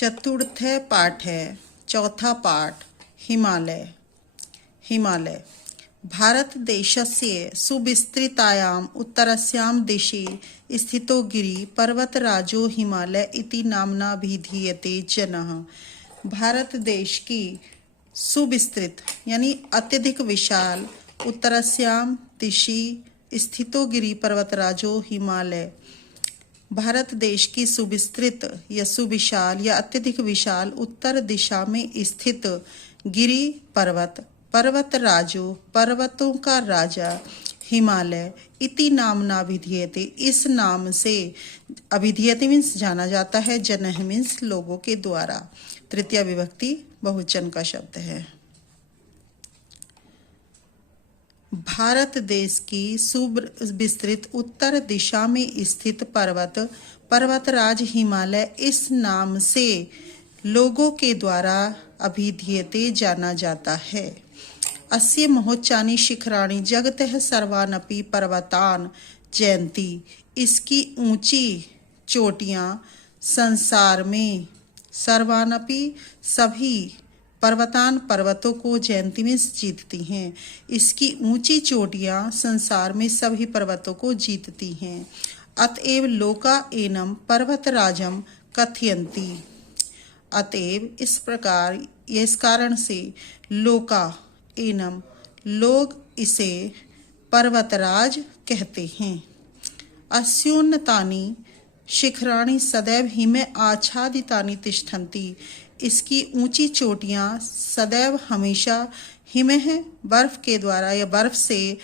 चतुर्थ पाठ है। चौथा पाठ हिमालय। हिमालय भारत देशस्य सुविस्तृतायाम् उत्तरस्यां दिशि स्थितो गिरि पर्वतराजो हिमालय इति नाम्ना अभिधीयते जनः। भारत देश की सुविस्तृत यानी अत्यधिक विशाल उत्तरस्यां दिशि स्थितो गिरि पर्वतराजो हिमालय। भारत देश की सुविस्तृत या सुविशाल या अत्यधिक विशाल उत्तर दिशा में स्थित गिरि पर्वत पर्वतराजो पर्वतों का राजा हिमालय इति नामना अभिधीयते इस नाम से अभिधीयते मीन्स जाना जाता है। जनः मीन्स लोगों के द्वारा। तृतीय विभक्ति बहुवचन का शब्द है। भारत देश की सुविस्तृत उत्तर दिशा में स्थित पर्वतराज हिमालय इस नाम से लोगों के द्वारा अभिधीयते जाना जाता है। अस्य महोच्चानि शिखराणि जगतः सर्वानपि पर्वतान जयन्ति। इसकी ऊंची चोटियां संसार में सर्वानपि सभी पर्वतान पर्वतों को जयंती में जीतती हैं। इसकी ऊंची चोटियां संसार में सभी पर्वतों को जीतती हैं। अतएव लोका एनम पर्वतराजम कथयन्ति। अतएव इस प्रकार या इस कारण से लोका एनम लोग इसे पर्वतराज कहते हैं। अस्योन्नतानि शिखराणि सदैव हिमे आच्छादितानि तिष्ठन्ति। इसकी ऊंची चोटियां सदैव हमेशा हिम है बर्फ के द्वारा या बर्फ से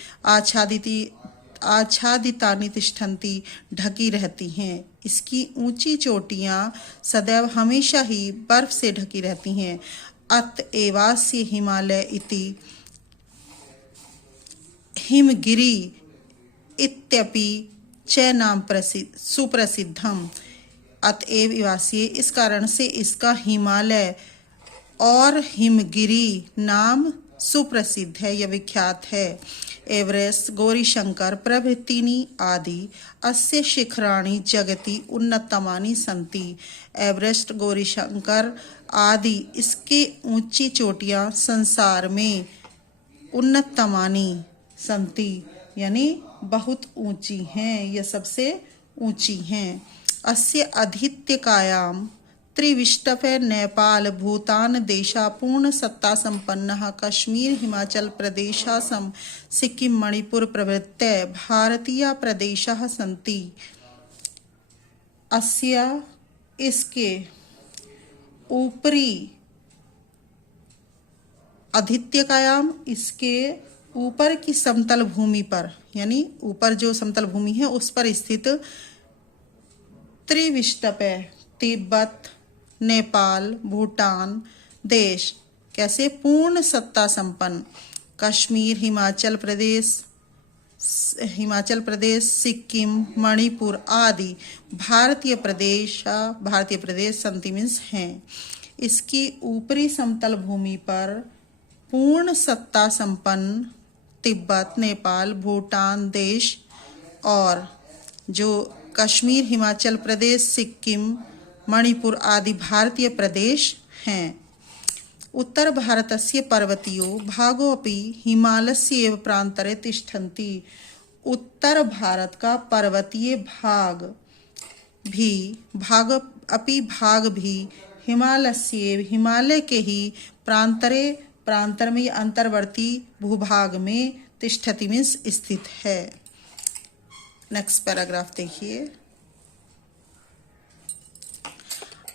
आच्छादितानि तिष्ठन्ति ढकी रहती हैं। इसकी ऊंची चोटियां सदैव हमेशा ही बर्फ से ढकी रहती हैं। अतएवास्य हिमालय इति हिमगिरि इत्यपि च नाम सुप्रसिद्धम। अतएव इवासी इस कारण से इसका हिमालय और हिमगिरि नाम सुप्रसिद्ध है या विख्यात है। एवरेस्ट गौरीशंकर प्रभृतीनि आदि अस्य शिखराणि जगति उन्नतमानि सन्ति। एवरेस्ट गौरीशंकर आदि इसके ऊंची चोटियां संसार में उन्नतमानि सन्ति यानी बहुत ऊंची हैं या सबसे ऊंची हैं। अस्य अधित्यकायां त्रिविष्टपे नेपाल भूतान देशा पूर्ण सत्ता संपन्नः कश्मीर हिमाचल प्रदेशासम सिक्किम मणिपुर प्रभृतय भारतीय प्रदेशाः सन्ति। अस्य इसके ऊपरी अधित्यकायाम इसके ऊपर की समतल भूमि पर यानी ऊपर जो समतल भूमि है उस पर स्थित त्रिविष्टपे तिब्बत नेपाल भूटान देश कैसे पूर्ण सत्ता संपन्न कश्मीर हिमाचल प्रदेश सिक्किम मणिपुर आदि भारतीय प्रदेश संति मीन्स हैं। इसकी ऊपरी समतल भूमि पर पूर्ण सत्ता संपन्न तिब्बत नेपाल भूटान देश और जो कश्मीर हिमाचल प्रदेश सिक्किम मणिपुर आदि भारतीय प्रदेश हैं। उत्तर भारतस्य पर्वतीयो भागो अपि हिमालयस्य एव प्रान्तरे तिष्ठन्ति। उत्तर भारत का पर्वतीय भाग भी हिमालय के ही प्रांतर में अंतर्वर्ती भूभाग में तिष्ठति मीन्स स्थित है। नेक्स्ट पैराग्राफ देखिए।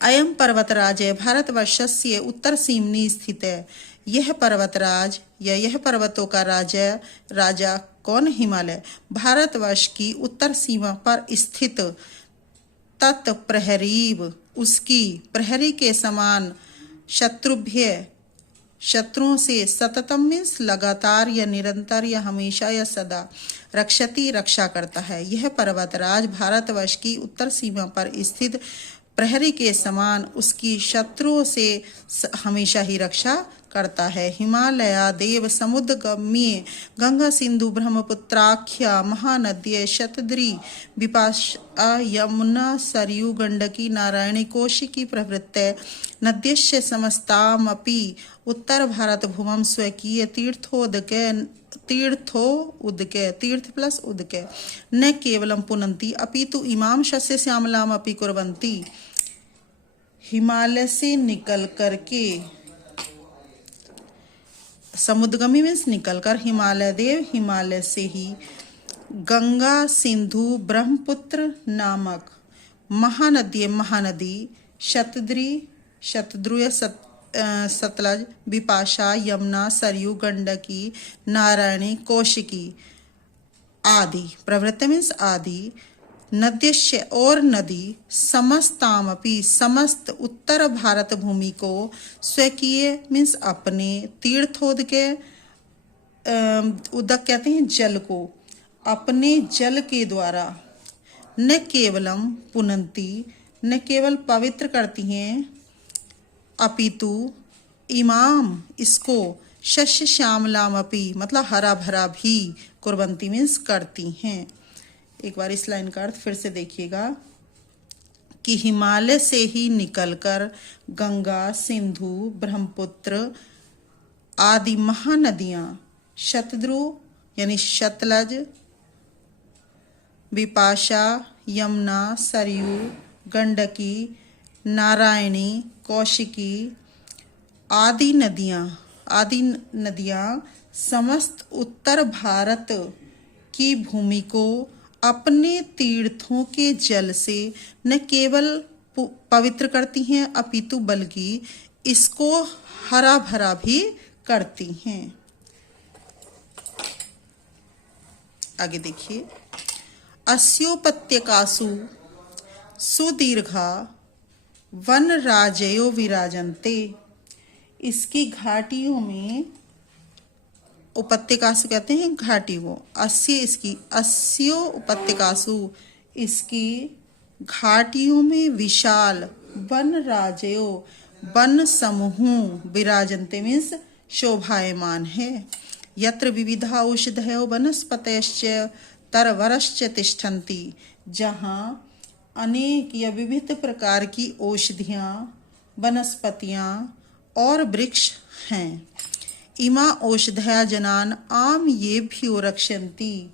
अयम पर्वतराज भारतवर्षस्य उत्तर सीमनि स्थित है। यह पर्वतराज या यह पर्वतों का राजा कौन? हिमालय भारतवर्ष की उत्तर सीमा पर स्थित तत्प्रहरीव उसकी प्रहरी के समान शत्रुओं से सततम मीन्स लगातार या निरंतर या हमेशा या सदा रक्षा करता है। यह पर्वतराज भारतवर्ष की उत्तर सीमा पर स्थित प्रहरी के समान उसकी शत्रुओं से हमेशा ही रक्षा करता है। हिमालयादेव समुद्रगम्ये गंगा सिंधु ब्रह्मपुत्राख्या महानद्ये शतद्री विपाशा यमुना सरयू गंडकी नारायणी कोशिकी प्रभृतय नद्यश्च समस्तामपि उत्तर भारत भूमं स्वकीय तीर्थ प्लस उदके न केवलं पुनन्ति अपितु इमां शस्य श्यामलाम अपि कुर्वन्ति। हिमालय से निकल करके, समुद्रगामी मीन्स निकलकर, हिमालय देव हिमालय से ही गंगा सिंधु ब्रह्मपुत्र नामक महानदी शतद्रु सतलज बिपाशा यमुना सरयू गंडकी नारायणी कौशिकी आदि प्रवृत्ति मीन्स आदि नद्यश्य और नदी समस्तामपि समस्त उत्तर भारत भूमि को स्वकीय मीन्स अपने तीर्थोद के उदक कहते हैं जल को, अपने जल के द्वारा न केवलम पुनंती न केवल पवित्र करती हैं अपितु इमाम इसको शस्य श्यामलाम अपि मतलब हरा भरा भी कुर्बंती मीन्स करती हैं। एक बार इस लाइन का अर्थ फिर से देखिएगा कि हिमालय से ही निकलकर गंगा सिंधु ब्रह्मपुत्र आदि महानदियां शतद्रु यानी शतलज विपाशा यमुना सरयू गंडकी नारायणी कौशिकी आदि नदियां समस्त उत्तर भारत की भूमि को अपने तीर्थों के जल से न केवल पवित्र करती हैं अपितु बल्कि इसको हरा भरा भी करती हैं। आगे देखिए, अस्योपत्यकासु सुदीर्घा वन राजयो विराजन्ते। इसकी घाटियों में, उपत्यकासु कहते हैं घाटी को, अस्यो उपत्यकासु इसकी घाटियों में विशाल वन राजयो वन समूह विराजन्ते मीन्स शोभायमान है। यत्र विविधा औषधयो वनस्पतयश्च तरवरश्च तिष्ठन्ति, जहाँ अनेक या विविध प्रकार की औषधियाँ वनस्पतियाँ और वृक्ष हैं। इमा औषधया जनान आम ये भी रक्षन्ति,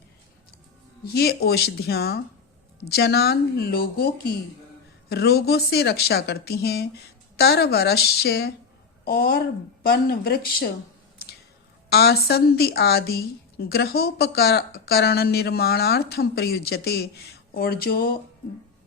ये औषधियाँ जनान लोगों की रोगों से रक्षा करती हैं। तरवरश्य और वन वृक्ष आसंदि आदि ग्रहोपकरण निर्माणार्थम प्रयुज्यते, और जो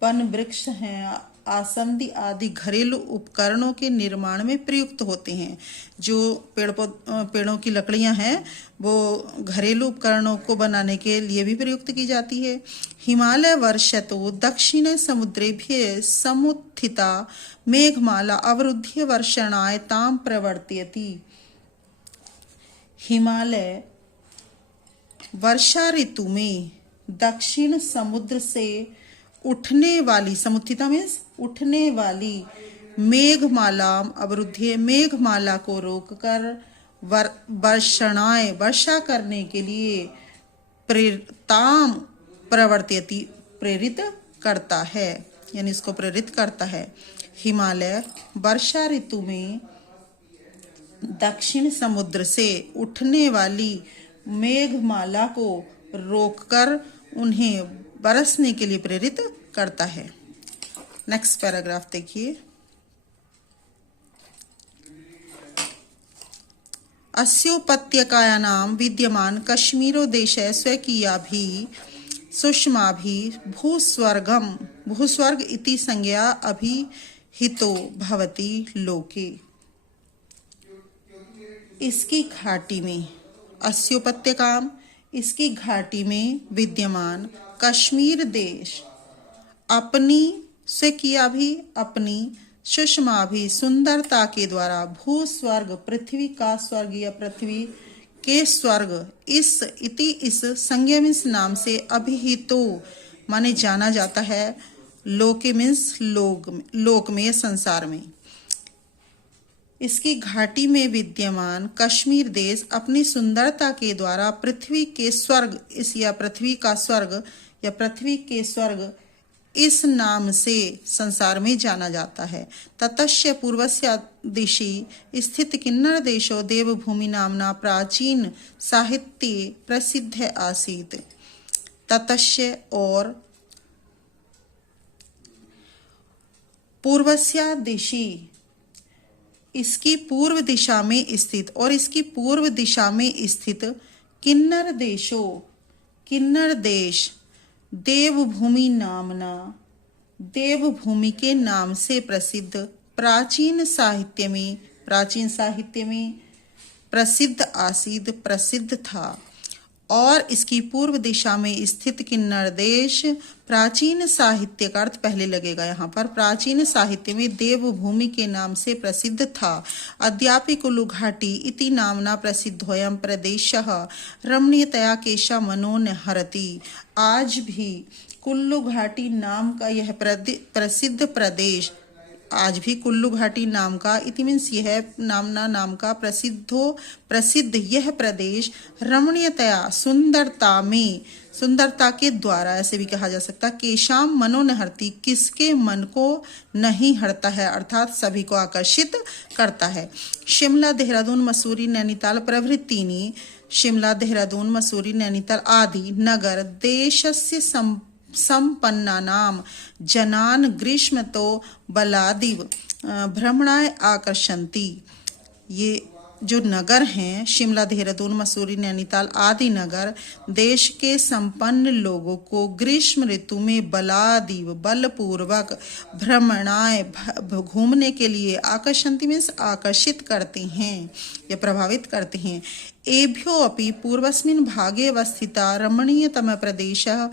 वन वृक्ष हैं आसंदी आदि घरेलू उपकरणों के निर्माण में प्रयुक्त होते हैं। जो पेड़ों की लकड़ियां हैं वो घरेलू उपकरणों को बनाने के लिए भी प्रयुक्त की जाती है। हिमालय वर्षतो दक्षिण समुद्रेभ्य समुत्थिता मेघमाला अवरुद्ध्य वर्षणाय ताम प्रवर्तयति। हिमालय वर्षा ऋतु में दक्षिण समुद्र से उठने वाली, समुत्थिता मीन्स उठने वाली, मेघमाला अवरुद्ध मेघमाला को रोककर वर्षणाएं वर्षा करने के लिए ताम प्रवर्तयति प्रेरित करता है, यानी इसको प्रेरित करता है। हिमालय वर्षा ऋतु में दक्षिण समुद्र से उठने वाली मेघमाला को रोककर उन्हें बरसने के लिए प्रेरित करता है। नेक्स्ट पैराग्राफ देखिए। अस्योपत्यकायानां विद्यमान कश्मीरो देशे स्वकीयाभि सुषमाभि भूस्वर्ग इति संज्ञा अभिहितो भवति लोके। इसकी घाटी में, अस्योपत्यकाम इसकी घाटी में विद्यमान कश्मीर देश अपनी स्वकीया भी अपनी सुषमा भी सुंदरता के द्वारा भूस्वर्ग पृथ्वी का स्वर्ग या पृथ्वी के स्वर्ग इस संज्ञा मीन्स नाम से अभिहितो माने जाना जाता है। लोके मीन्स लोक में, संसार में। इसकी घाटी में विद्यमान कश्मीर देश अपनी सुंदरता के द्वारा पृथ्वी के स्वर्ग या पृथ्वी का स्वर्ग या पृथ्वी के स्वर्ग इस नाम से संसार में जाना जाता है। ततश्च पूर्वस्य दिशि स्थित किन्नर देशो देवभूमि नामना प्राचीन साहित्ये प्रसिद्ध आसीत्। ततश्च और पूर्वस्य दिशि इसकी पूर्व दिशा में स्थित और इसकी पूर्व दिशा में स्थित किन्नर देशो किन्नर देश देवभूमि नामना देवभूमि के नाम से प्रसिद्ध प्राचीन साहित्य में प्रसिद्ध आसीद प्रसिद्ध था। और इसकी पूर्व दिशा में स्थित किन्नर देश प्राचीन साहित्य का अर्थ पहले लगेगा यहाँ पर, प्राचीन साहित्य में देवभूमि के नाम से प्रसिद्ध था। अद्यापि कुल्लू घाटी इति नामना प्रसिद्धोऽयं प्रदेशः रमणीयतया केशा मनो न हरति। आज भी कुल्लू घाटी नाम का यह प्रसिद्ध प्रदेश, आज भी कुल्लू घाटी नाम का इति मीन्स यह नाम का प्रसिद्ध यह प्रदेश रमणीयतया सुंदरता के द्वारा, ऐसे भी कहा जा सकता, केशाम मनो न हरति किसके मन को नहीं हरता है, अर्थात सभी को आकर्षित करता है। शिमला देहरादून मसूरी नैनीताल प्रभृतीनि शिमला देहरादून मसूरी नैनीताल आदि नगर देशस्य संपन्नानां जनान् ग्रीष्मतो बलादिव भ्रमणाय आकर्षन्ति। ये जो नगर हैं शिमला देहरादून मसूरी नैनीताल आदि नगर देश के संपन्न लोगों को ग्रीष्म ऋतु में बलादिव बलपूर्वक भ्रमणाय घूमने के लिए आकर्षन्ति मीन्स आकर्षित करते हैं या प्रभावित करते हैं। एभ्यो अपि पूर्वस्मिन् भागे अवस्थिता रमणीयतम प्रदेशः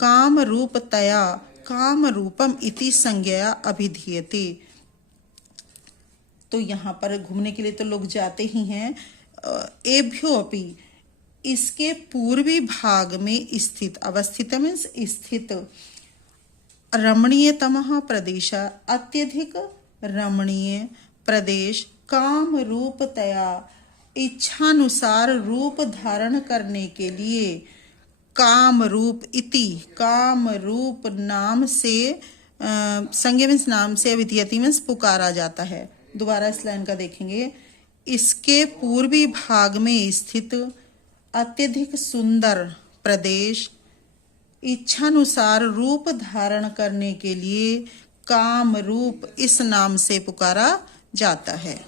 कामरूपतया कामरूपम इति संज्ञया अभिधीयते। तो यहाँ पर घूमने के लिए तो लोग जाते ही हैं। एभ्यो अपि इसके पूर्वी भाग में स्थित, अवस्थित मीन्स स्थित, रमणीयतमः प्रदेश अत्यधिक रमणीय प्रदेश, काम रूपतया इच्छानुसार रूप धारण करने के लिए, काम रूप इति काम रूप नाम से संज्ञा मीन्स नाम से, अभिधीयते मीन्स पुकारा जाता है। दोबारा इस लाइन का देखेंगे। इसके पूर्वी भाग में स्थित अत्यधिक सुंदर प्रदेश इच्छानुसार रूप धारण करने के लिए काम रूप इस नाम से पुकारा जाता है।